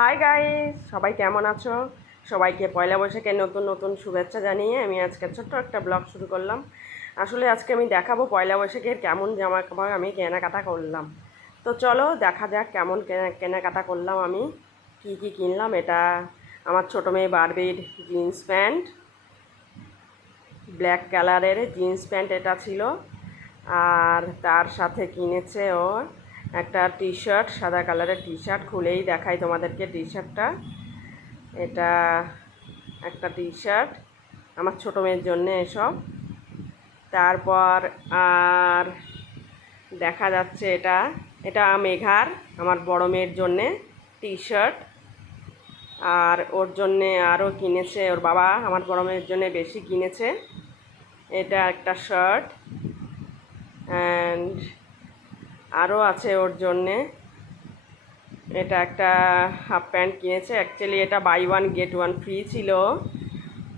Hi guys, সবাই কেমন আছো? সবাইকে পয়লা বৈশাখের নতুন নতুন শুভেচ্ছা জানিয়ে আমি আজকে ছোট্ট একটা ব্লগ শুরু করলাম। আসলে আজকে আমি দেখাবো পয়লা বৈশাখের কেমন জামা কাপড় আমি কেনাকাটা করলাম। তো চলো দেখা যাক কেমন কেনাকাটা করলাম আমি, কি কি কিনলাম। এটা আমার ছোটো মেয়ে বারবির জিন্স প্যান্ট, ব্ল্যাক কালারের জিন্স প্যান্ট এটা ছিল। আর তার সাথে কিনেছে ও একটা টি শার্ট, সাদা কালারের টি শার্ট। খুলেই দেখাই তোমাদেরকে টি শার্টটা। এটা একটা টি শার্ট আমার ছোটো মেয়ের জন্যে এসব। তারপর আর দেখা যাচ্ছে এটা এটা মেঘার, আমার বড় মেয়ের জন্যে টি শার্ট। আর ওর জন্যে আরও কিনেছে ওর বাবা, আমার বড় মেয়ের জন্যে বেশি কিনেছে। এটা একটা শার্ট অ্যান্ড আরও আছে ওর জন্যে। এটা একটা হাফ প্যান্ট কিনেছে। অ্যাকচুয়ালি এটা buy one get one free ছিল,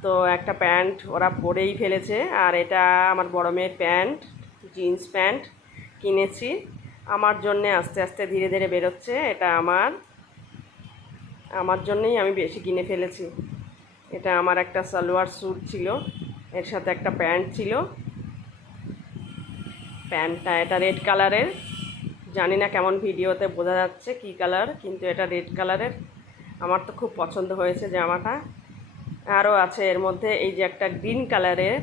তো একটা প্যান্ট ওরা পরেই ফেলেছে। আর এটা আমার বড় মেয়ের প্যান্ট, জিন্স প্যান্ট কিনেছি আমার জন্যে। আস্তে আস্তে ধীরে ধীরে বেরোচ্ছে। এটা আমার জন্যেই আমি বেশি কিনে ফেলেছি। এটা আমার একটা সালোয়ার স্যুট ছিল, এর সাথে একটা প্যান্ট ছিল। প্যান্টটা এটা রেড কালারের, জানি না কেমন ভিডিওতে বোঝা যাচ্ছে কী কালার, কিন্তু এটা রেড কালারের। আমার তো খুব পছন্দ হয়েছে জামাটা। আরও আছে এর মধ্যে এই যে একটা গ্রিন কালারের,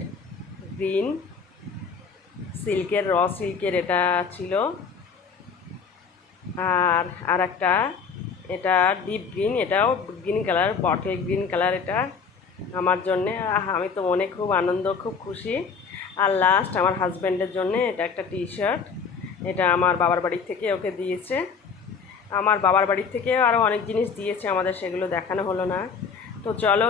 গ্রিন সিল্কের, সিল্কের এটা ছিল। আর একটা এটা ডিপ গ্রিন, এটাও green colour, bottle green colour. এটা আমার জন্যে আমি তো মনে খুব আনন্দ, খুব খুশি। আর লাস্ট আমার হাজব্যান্ডের জন্যে এটা একটা টি শার্ট। এটা আমার বাবার বাড়ির থেকে ওকে দিয়েছে। আমার বাবার বাড়ির থেকে আরও অনেক জিনিস দিয়েছে আমাদের, সেগুলো দেখানো হলো না। তো চলো